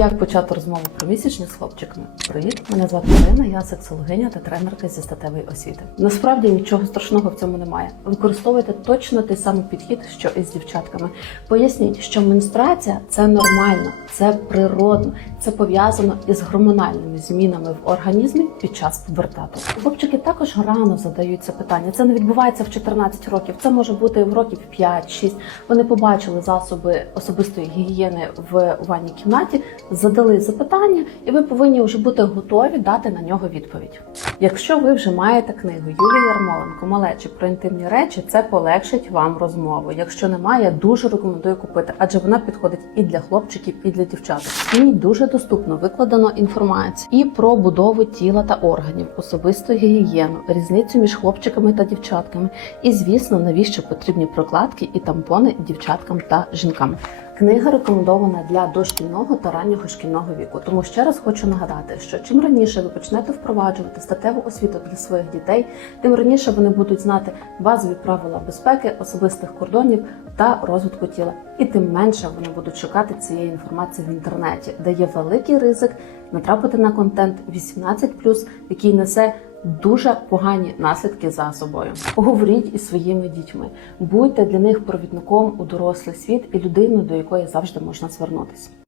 Як почати розмову про місячні з хлопчиками? Привіт, мене звати Ірина, я сексологиня та тренерка зі статевої освіти. Насправді нічого страшного в цьому немає. Використовуйте точно той самий підхід, що і з дівчатками. Поясніть, що менструація це нормально, це природно, це пов'язано із гормональними змінами в організмі під час пубертату. Хлопчики також рано задають це питання. Це не відбувається в 14 років. Це може бути в років 5-6. Вони побачили засоби особистої гігієни в ванній кімнаті, задали запитання, і ви повинні вже бути готові дати на нього відповідь. Якщо ви вже маєте книгу Юлії Ярмоленко «Малечі про інтимні речі, це полегшить вам розмову. Якщо немає, дуже рекомендую купити, адже вона підходить і для хлопчиків, і для дівчаток. В ній дуже доступно викладено інформацію і про будову тіла та органів, особисту гігієну, різницю між хлопчиками та дівчатками, і звісно, навіщо потрібні прокладки і тампони дівчаткам та жінкам. Книга рекомендована для дошкільного та раннього шкільного віку. Тому ще раз хочу нагадати, що чим раніше ви почнете впроваджувати статеву освіту для своїх дітей, тим раніше вони будуть знати базові правила безпеки, особистих кордонів та розвитку тіла, і тим менше вони будуть шукати цієї інформації в інтернеті, де є великий ризик натрапити на контент 18+, який несе дуже погані наслідки за собою. Поговоріть із своїми дітьми, будьте для них провідником у дорослий світ і людиною, до якої завжди можна звернутися.